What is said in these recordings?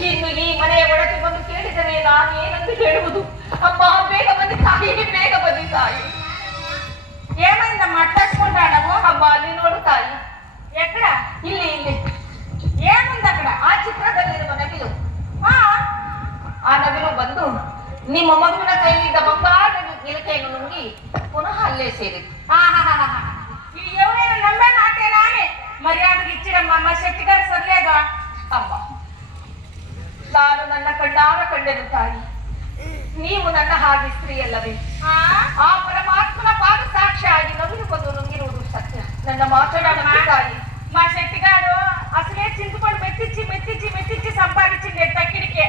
ಇನ್ನು ಈ ಮನೆಯ ಒಳಗೆ ಬಂದು ಕೇಳಿದರೆ ನಾನು ಏನಂತ ಹೇಳುವುದು? ಅಮ್ಮ ಬೇಗ ಬಂದಿ ತಾಯಿ, ಬೇಗ ಬಂದಿ ತಾಯಿ. ఏమైందమ్మా అట్టేసుకుంటాడవు? ಅಮ್ಮ ಅಲ್ಲಿ ನೋಡು ತಾಯಿ. ఎక్కడ? ಇಲ್ಲಿ ಇಲ್ಲಿ ఏముంది అక్కడ? ಆ ಚಿತ್ರದಲ್ಲಿರುವ ನವಿಲು. ఆ, ಆ ನವಿಲು ಬಂದು ನಿಮ್ಮ ಮಗುವಿನ ಕೈಲಿದ್ದ ಬಂಗಾರ ಇಲಕೆಯನ್ನು ನುಂಗಿ ಪುನಃ ಅಲ್ಲೇ ಸೇರಿತು. ఆహాహాహా. ఇది ఎవరైనా నమ్మే మాటేనా అని మర్యాదకి ఇచ్చిడమ్మా. మా శెట్టి గారు సర్లేదా? ಅಮ್ಮ ನಾನು ನನ್ನ ಕಣ್ಣಾರ ಕಂಡೆನು ತಾಯಿ. ನೀವು ನನ್ನ ಹಾಗೆ ಸ್ತ್ರೀ ಅಲ್ಲವೇ? ఆ, ಆ ಪರಮಾತ್ಮನ ಪಾದ ಸಾಕ್ಷಿಯಾಗಿ ನವಿಲು ಬಂದು ನುಂಗಿರುವುದು ಸತ್ಯ. ನನ್ನ ಮಾತನಾಡಮ್ಮ ತಾಯಿ. మా శెట్టి గారు అసలే చింతపండు మెత్తిచ్చి మెత్తిచ్చి మెత్తిచ్చి సంపాదించింది తక్కిడికే.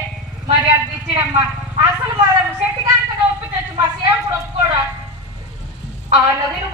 మర్యాదకి ఇచ్చిడమ్మా. అసలు మా శెట్టి గారికి ఒప్పి తెచ్చు మా సేవకుడు ఒప్పుకోడా? ಆ ನವಿಲು